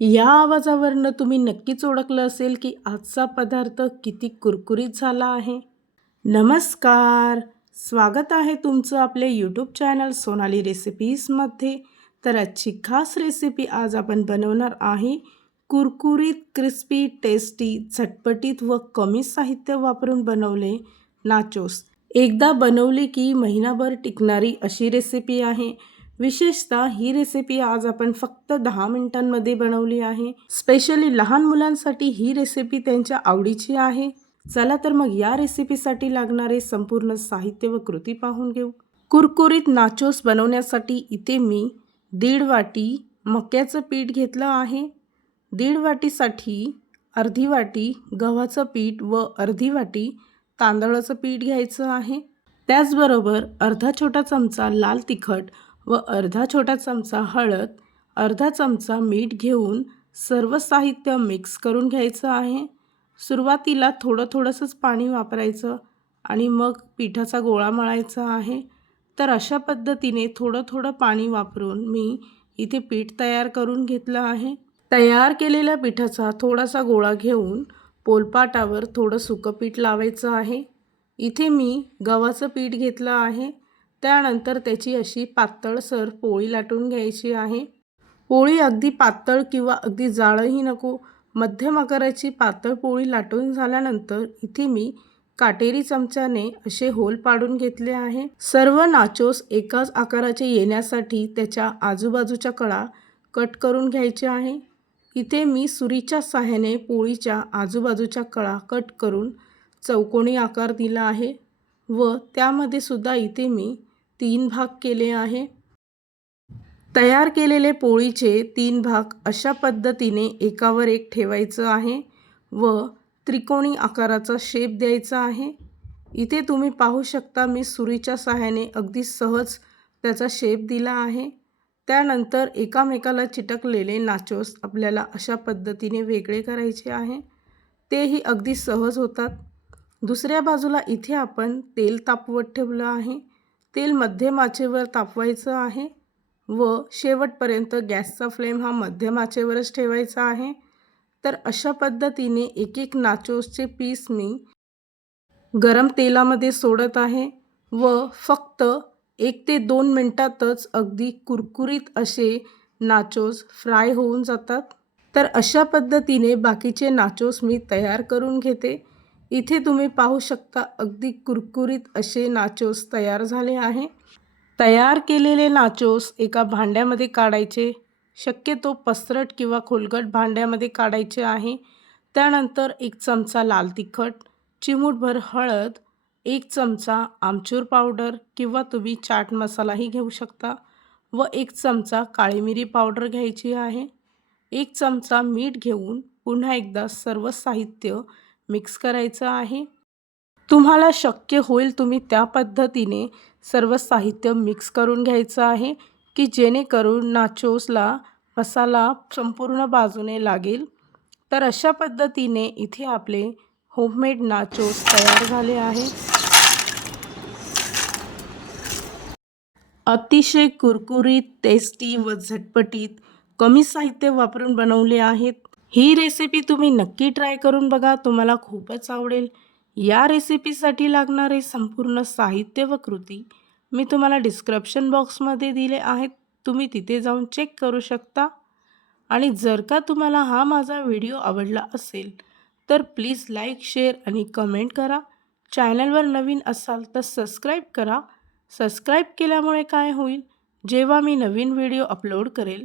या आवाजावरनं तुम्ही नक्कीच ओळखलं असेल की आजचा पदार्थ किती कुरकुरीत झाला आहे. नमस्कार. स्वागत आहे तुमचं आपले यूट्यूब चॅनल सोनाली रेसिपीजमध्ये तर आजची खास रेसिपी आज आपण बनवणार आहे. कुरकुरीत क्रिस्पी टेस्टी झटपटीत व कमी साहित्य वापरून बनवले नाचोस एकदा बनवले की महिनाभर टिकणारी अशी रेसिपी आहे. विशेषतः ही रेसिपी आज आपण फक्त दहा मिनिटांमध्ये बनवली आहे. स्पेशली लहान मुलांसाठी ही रेसिपी त्यांच्या आवडीची आहे. चला तर मग या रेसिपीसाठी लागणारे संपूर्ण साहित्य व कृती पाहून घेऊ. कुरकुरीत नाचोस बनवण्यासाठी इथे मी दीड वाटी मक्याचं पीठ घेतलं आहे. दीड वाटीसाठी अर्धी वाटी गव्हाचं पीठ व अर्धी वाटी तांदळाचं पीठ घ्यायचं आहे. त्याचबरोबर अर्धा छोटा चमचा लाल तिखट व अर्धा छोटा चमचा हळद अर्धा चमचा मीठ घेऊन सर्व साहित्य मिक्स करून घ्यायचं आहे. सुरुवातीला थोडं थोडंसंच पाणी वापरायचं आणि मग पिठाचा गोळा मळायचा आहे. तर अशा पद्धतीने थोडं थोडं पाणी वापरून मी इथे पीठ तयार करून घेतलं आहे. तयार केलेल्या पिठाचा थोडासा गोळा घेऊन पोलपाटावर थोडं सुकं पीठ लावायचं आहे. इथे मी गव्हाचं पीठ घेतलं आहे. त्यानंतर त्याची अशी पातळसर पोळी लाटून घ्यायची आहे. पोळी अगदी पातळ किंवा अगदी जाळंही नको. मध्यम आकाराची पातळ पोळी लाटून झाल्यानंतर इथे मी काटेरी चमच्याने असे होल पाडून घेतले आहे. सर्व नाचोस एकाच आकाराचे येण्यासाठी त्याच्या आजूबाजूच्या कळा कट करून घ्यायचे आहे. इथे मी सुरीच्या सहाय्याने पोळीच्या आजूबाजूच्या कळा कट करून चौकोनी आकार दिला आहे व त्यामध्ये सुद्धा इथे मी तीन भाग केले आहे. तयार केलेले पोळीचे तीन भाग अशा पद्धतीने एकावर एक ठेवायचं आहे व त्रिकोणी आकाराचा शेप द्यायचा आहे. इथे तुम्ही पाहू शकता मी सुरीच्या सहाय्याने अगदी सहज त्याचा शेप दिला आहे. त्यानंतर एकामेकाला चिटकलेले नाचोस आपल्याला अशा पद्धतीने वेगळे करायचे आहे. तेही अगदी सहज होतात. दुसऱ्या बाजूला इथे आपण तेल तापवत ठेवलं आहे. तेल मध्यम आचेवर तापवायचं आहे व शेवटपर्यंत गॅसचा फ्लेम हा मध्यम आचेवरच ठेवायचा आहे. तर अशा पद्धतीने एक एक नाचोसचे पीस मी गरम तेलामध्ये सोडत आहे व फक्त एक ते दोन मिनटातच अगदी कुरकुरीत असे नाचोस फ्राय होऊन जातात. तर अशा पद्धतीने बाकीचे नाचोस मी तयार करून घेते. इथे तुम्ही पाहू शकता अगदी कुरकुरीत असे नाचोस तयार झाले आहे. तयार केलेले नाचोस एका भांड्यामध्ये काढायचे. शक्यतो पसरट किंवा खोलगट भांड्यामध्ये काढायचे आहे. त्यानंतर एक चमचा लाल तिखट चिमूटभर हळद एक चमचा आमचूर पावडर किंवा तुम्ही चाट मसालाही घेऊ शकता व एक चमचा काळी मिरी पावडर घ्यायची आहे. एक चमचा मीठ घेऊन पुन्हा एकदा सर्व साहित्य मिक्स करायचं आहे. तुम्हाला शक्य होईल तुम्ही त्या पद्धतीने सर्व साहित्य मिक्स करून घ्यायचं आहे की जेणेकरून नाचोसला मसाला संपूर्ण बाजूने लागेल. तर अशा पद्धतीने इथे आपले होममेड नाचोस तयार झाले आहे अतिशय कुरकुरीत टेस्टी व झटपटीत कमी साहित्य वापरून बनवले आहेत. ही रेसिपी तुम्ही नक्की ट्राय करून बघा तुम्हाला खूपच आवडेल. या रेसिपीसाठी लागणारे संपूर्ण साहित्य व कृती मी तुम्हाला डिस्क्रिप्शन बॉक्समध्ये दिले आहेत. तुम्ही तिथे जाऊन चेक करू शकता. आणि जर का तुम्हाला हा माझा व्हिडिओ आवडला असेल तर प्लीज लाईक शेअर आणि कमेंट करा. चॅनलवर नवीन असाल तर सबस्क्राईब करा. सबस्क्राईब केल्यामुळे काय होईल? जेव्हा मी नवीन व्हिडिओ अपलोड करेल